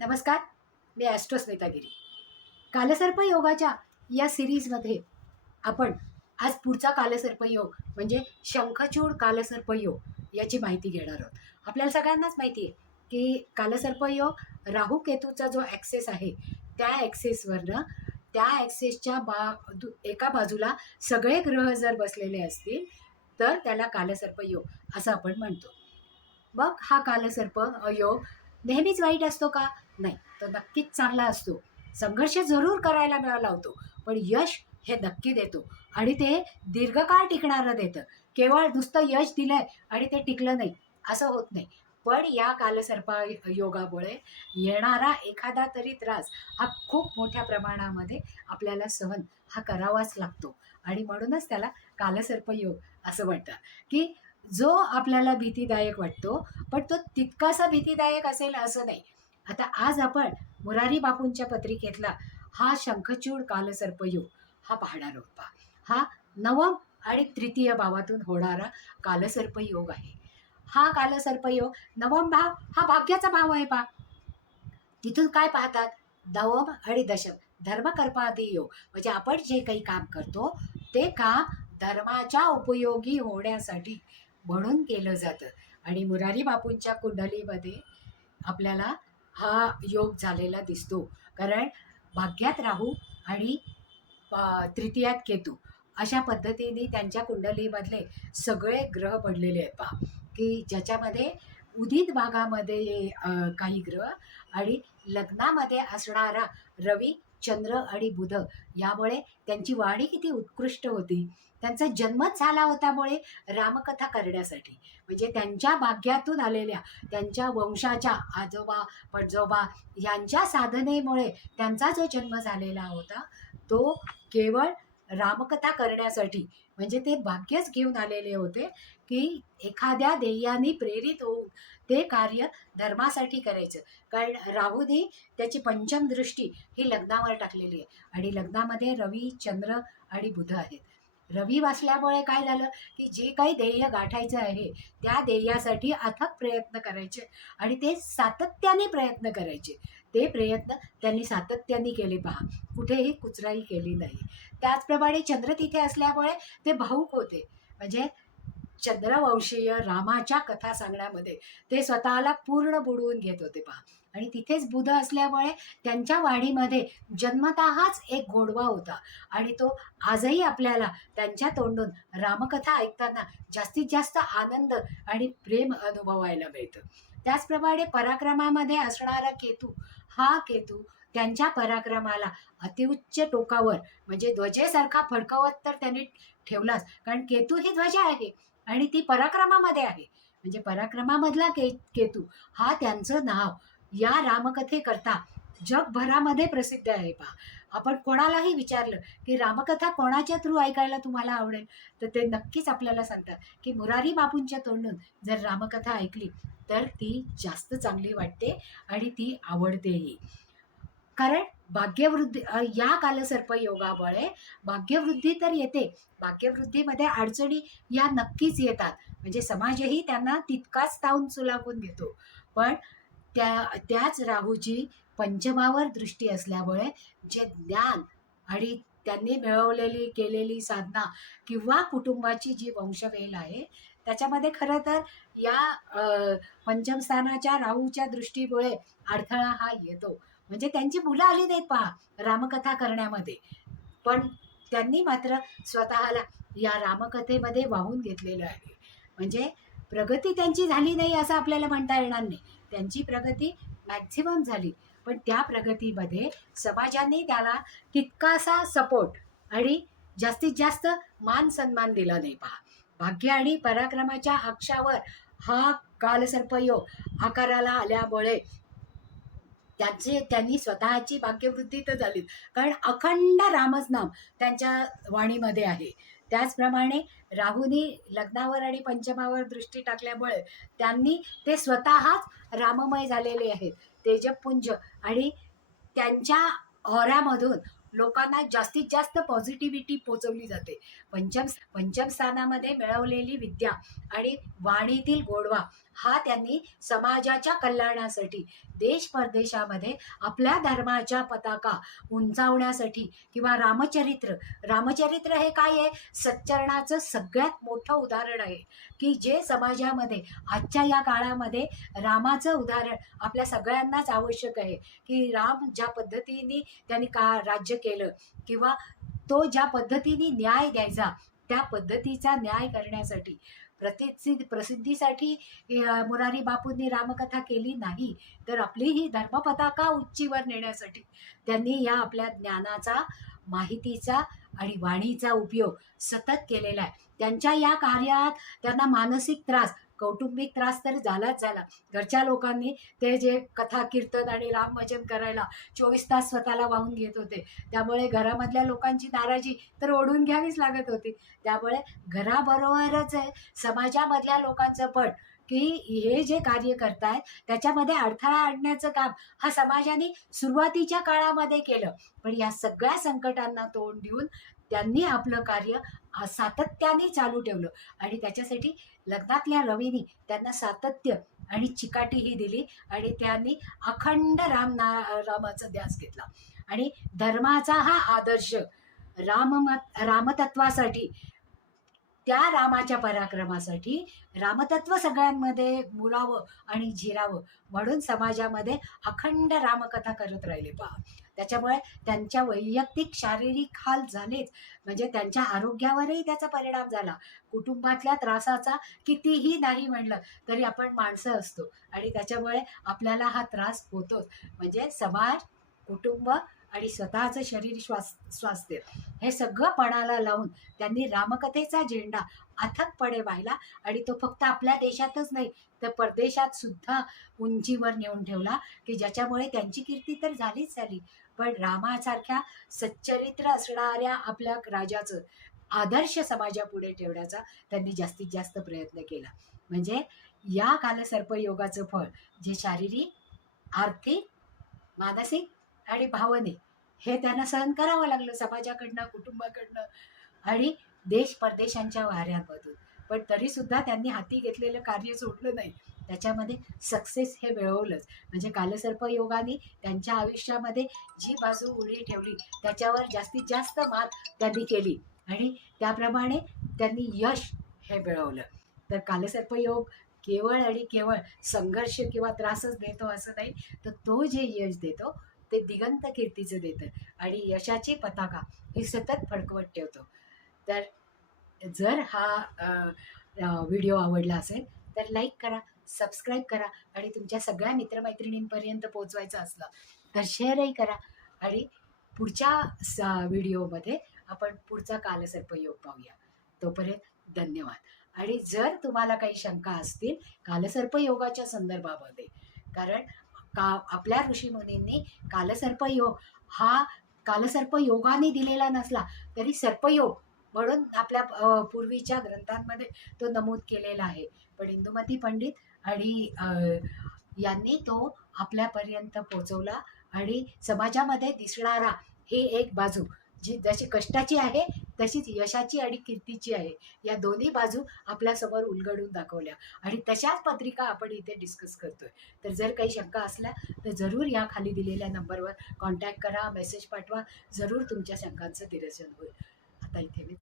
नमस्कार मी ॲस्ट्रो स्मितागिरी कालसर्प योगाच्या या सिरीजमध्ये आपण आज पुढचा कालसर्प योग म्हणजे शंखचूड कालसर्प योग याची माहिती घेणार आहोत. आपल्याला सगळ्यांनाच माहिती आहे की कालसर्प योग राहू केतूचा जो ॲक्सेस आहे त्या ॲक्सेसवरनं त्या ॲक्सेसच्या बा दु- एका बाजूला सगळे ग्रह जर बसलेले असतील तर त्याला कालसर्प योग असं आपण म्हणतो. मग हा कालसर्प योग नेहमीच वाईट असतो का? नाही. तो नक्कीच चांगला असतो. संघर्ष जरूर करायला मिळाला होतो पण यश हे नक्की देतो. आणि ते दीर्घकाळ टिकणारं देतं. केवळ नुसतं यश दिलंय आणि ते टिकलं नाही असं होत नाही. पण या कालसर्पा योगामुळे येणारा एखादा तरी त्रास हा खूप मोठ्या प्रमाणामध्ये आपल्याला सहन हा करावाच लागतो. आणि म्हणूनच त्याला कालसर्प योग असं म्हणतात. की जो आपल्याला भीतीदायक वाटतो पण तो तितकासा भीतीदायक असेल असं नाही. आता आज आपण मुरारी बापूंच्या पत्रिकेतला हा शंखचूड कालसर्पयोग हा पाहणार आहोत पहा. हा नवम आणि तृतीय भावातून होणारा कालसर्पयोग आहे. हा कालसर्पयोग नवम भाव हा भाग्याचा भाव आहे पहा. तिथून काय पाहतात? नवम आणि दशम धर्मकर्पादी योग. म्हणजे आपण जे काही काम करतो ते काम धर्माच्या उपयोगी होण्यासाठी म्हणून केलं जातं. आणि मुरारी बापूंच्या कुंडलीमध्ये आपल्याला हा योग झालेला दिसतो. कारण भाग्यात राहू आणि तृतीयात केतू. अशा पद्धतीने त्यांच्या कुंडलीमधले सगळे ग्रह पडलेले आहेत पहा. की ज्याच्यामध्ये उदित भागामध्ये काही ग्रह आणि लग्नामध्ये असणारा रवी चंद्र आणि बुध यामुळे त्यांची वाणी किती उत्कृष्ट होती. त्यांचा जन्मच झाला होतामुळे रामकथा करण्यासाठी. म्हणजे त्यांच्या भाग्यातून आलेल्या त्यांच्या वंशाच्या आजोबा पणजोबा यांच्या साधनेमुळे त्यांचा जो जन्म झालेला होता तो केवळ रामकथा करण्यासाठी. म्हणजे ते भाग्यच घेऊन आलेले होते. की एखाद्या ध्येयाने प्रेरित होऊन ते कार्य धर्मासाठी करायचं. कारण राहूने त्याची पंचम दृष्टी ही लग्नावर टाकलेली आहे. आणि लग्नामध्ये रवी चंद्र आणि बुध आहेत. रवी वाचल्यामुळे काय झालं की जे काही ध्येय गाठायचं आहे त्या ध्येयासाठी अथक प्रयत्न करायचे आणि ते सातत्याने प्रयत्न करायचे. ते प्रयत्न त्यांनी सातत्याने केले पहा. कुठेही कुचराई केली नाही. त्याचप्रमाणे चंद्र तिथे असल्यामुळे ते भाऊक होते. म्हणजे चंद्रवंशीय रामाच्या कथा सांगण्यामध्ये. ते स्वतःला पूर्ण बुडवून घेत होते पहा. आणि तिथेच बुध असल्यामुळे त्यांच्या वाणीमध्ये जन्मतःच एक गोडवा होता. आणि तो आजही आपल्याला त्यांच्या तोंडून रामकथा ऐकताना जास्तीत जास्त आनंद आणि प्रेम अनुभवायला मिळतं. त्याचप्रमाणे पराक्रमामध्ये असणारा केतू हा केतू त्यांच्या पराक्रमाला अतिउच्च टोकावर म्हणजे ध्वजेसारखा फडकवत तर त्यांनी ठेवलाच. कारण केतू ही ध्वजा आहे. आणि ती पराक्रमामध्ये आहे. म्हणजे पराक्रमामधला के केतू हा त्यांचं नाव या रामकथेकरता जगभरामध्ये प्रसिद्ध आहे पहा. आपण कोणालाही विचारलं की रामकथा कोणाच्या थ्रू ऐकायला तुम्हाला आवडेल? तर ते नक्कीच आपल्याला सांगतात की मुरारी बापूंच्या तोंडून जर रामकथा ऐकली तर ती जास्त चांगली वाटते आणि ती आवडतेही. कारण भाग्यवृद्धी या कालसर्प योगामुळे भाग्यवृद्धी तर येते. भाग्यवृद्धीमध्ये अडचणी या नक्कीच येतात. म्हणजे समाजही त्यांना तितकाच तावून चुलावून घेतो. पण त्या त्याच राहूची पंचमावर दृष्टी असल्यामुळे जे ज्ञान आणि त्यांनी मिळवलेली केलेली साधना किंवा कुटुंबाची जी वंशवेल आहे त्याच्यामध्ये खरं तर या पंचमस्थानाच्या राहूच्या दृष्टीमुळे अडथळा हा येतो. म्हणजे त्यांची मुलं आली नाहीत पहा रामकथा करण्यामध्ये. पण त्यांनी मात्र स्वतःला या रामकथेमध्ये वाहून घेतलेलं आहे. म्हणजे प्रगती त्यांची झाली नाही असं आपल्याला म्हणता येणार नाही. त्यांची प्रगती मॅक्झिमम झाली. पण त्या प्रगतीमध्ये समाजाने त्याला तितकासा सपोर्ट आणि जास्तीत जास्त मान सन्मान दिला नाही पहा. भाग्य आणि पराक्रमाच्या अक्षावर हा कालसर्पयोग आकाराला आल्यामुळे त्याचे त्यांनी स्वतःची भाग्यवृद्धी तर झाली कारण अखंड रामच नाम त्यांच्या वाणीमध्ये आहे. त्याचप्रमाणे राहुनी लग्नावर आणि पंचमावर दृष्टी टाकल्यामुळे त्यांनी ते स्वतःच राममय झालेले आहेत. तेजपुंज आणि त्यांच्या होऱ्यामधून लोकांना जास्तीत जास्त पॉझिटिव्हिटी पोचवली जाते. पंचम पंचम स्थानामध्ये मिळवलेली विद्या आणि वाणीतील गोडवा हा त्यांनी समाजाच्या कल्याणासाठी देश परदेशामध्ये आपल्या धर्माच्या पताका उंचावण्यासाठी किंवा रामचरित्र रामचरित्र हे काय आहे? सच्चरणाचं सगळ्यात मोठं उदाहरण आहे. की जे समाजामध्ये आजच्या या काळामध्ये रामाचं उदाहरण आपल्या सगळ्यांनाच आवश्यक आहे. की राम ज्या पद्धतीने त्यांनी का राज्य केलं किंवा तो ज्या पद्धतीने न्याय द्यायचा त्या पद्धतीचा न्याय करण्यासाठी प्रतिसिद्ध प्रसिद्धीसाठी मुरारी बापूंनी रामकथा केली नाही तर आपली ही धर्मपताका उंचीवर नेण्यासाठी त्यांनी या आपल्या ज्ञानाचा माहितीचा आणि वाणीचा उपयोग सतत केलेला आहे. त्यांच्या या कार्यात त्यांना मानसिक त्रास कौटुंबिक त्रास तर झालाच झाला. घरच्या लोकांनी ते जे कथा कीर्तन आणि रामभजन करायला चोवीस तास स्वतःला वाहून घेत होते. त्यामुळे घरामधल्या लोकांची नाराजी तर ओढून घ्यावीच लागत होती. त्यामुळे घराबरोबरच आहे समाजामधल्या लोकांचं पण की हे जे कार्य करतायत त्याच्यामध्ये अडथळा आणण्याचं काम हा समाजाने सुरुवातीच्या काळामध्ये केलं. पण या सगळ्या संकटांना तोंड देऊन त्यांनी आपलं कार्य सातत्याने चालू ठेवलं. आणि त्याच्यासाठी लग्नातल्या रवीनी त्यांना सातत्य आणि चिकाटीही दिली आणि त्यांनी अखंड राम ना रामाचा ध्यास घेतला. आणि धर्माचा हा आदर्श राममत रामतत्वासाठी त्या रामाच्या पराक्रमासाठी रामतत्व सगळ्यांमध्ये मुलावं आणि झिरावं म्हणून समाजामध्ये अखंड रामकथा करत राहिले. पहा. त्याच्यामुळे त्यांच्या वैयक्तिक शारीरिक हाल झालेच. म्हणजे त्यांच्या आरोग्यावरही त्याचा परिणाम झाला. कुटुंबातल्या त्रासाचा कितीही नाही म्हणलं तरी आपण माणसं असतो. आणि त्याच्यामुळे आपल्याला हा त्रास होतोच. म्हणजे समाज कुटुंब आणि स्वतःचं शरीर श्वास स्वास्थ्य हे सगळं पणाला लावून त्यांनी रामकथेचा झेंडा अथकपणे वाहिला आणि तो फक्त आपल्या देशातच नाही तर परदेशात सुद्धा उंचीवर नेऊन ठेवला की ज्याच्यामुळे त्यांची कीर्ती तर झालीच झाली. पण रामासारख्या सच्चरित्र असणाऱ्या आपल्या राजाचं आदर्श समाजापुढे ठेवण्याचा त्यांनी जास्तीत जास्त प्रयत्न केला. म्हणजे या कालसर्पयोगाचं फळ जे शारीरिक आर्थिक मानसिक आणि भावने हे त्यांना सहन करावं लागलं समाजाकडनं कुटुंबाकडनं आणि देश परदेशांच्या वाऱ्यामधून. पण तरीसुद्धा त्यांनी हाती घेतलेलं कार्य सोडलं नाही. त्याच्यामध्ये सक्सेस हे मिळवलंच. म्हणजे कालसर्प योगाने त्यांच्या आयुष्यामध्ये जी बाजू उडी ठेवली त्याच्यावर जास्तीत जास्त मात त्यांनी केली आणि त्याप्रमाणे त्यांनी यश हे मिळवलं. तर कालसर्प योग केवळ आणि केवळ संघर्ष किंवा त्रासच देतो असं नाही तर तो जे यश देतो ते दिगंत कीर्तीचं देतं. आणि यशाची पताका ही सतत फडकवत ठेवतो. तर जर हा व्हिडिओ आवडला असेल तर लाईक करा सबस्क्राईब करा आणि तुमच्या सगळ्या मित्रमैत्रिणींपर्यंत पोचवायचं असलं तर शेअरही करा. आणि पुढच्या स व्हिडिओमध्ये आपण पुढचा कालसर्पयोग पाहूया. तोपर्यंत धन्यवाद. आणि जर तुम्हाला काही शंका असतील कालसर्पयोगाच्या संदर्भामध्ये कारण का आपल्या ऋषीमुनींनी कालसर्पयोग हा कालसर्पयोगाने दिलेला नसला तरी सर्पयोग म्हणून आपल्या पूर्वीच्या ग्रंथांमध्ये तो नमूद केलेला आहे. पण इंदुमती पंडित आणि यांनी तो आपल्यापर्यंत पोचवला आणि समाजामध्ये दिसणारा ही एक बाजू जी जशी कष्टाची आहे तशीच यशाची आणि कीर्तीची आहे. या दोन्ही बाजू आपल्यासमोर उलगडून दाखवल्या. आणि तशाच पत्रिका आपण इथे डिस्कस करतोय. तर जर काही शंका असल्या तर जरूर या खाली दिलेल्या नंबरवर कॉन्टॅक्ट करा मेसेज पाठवा. जरूर तुमच्या शंकांचं निरसन होईल. आता इथे मी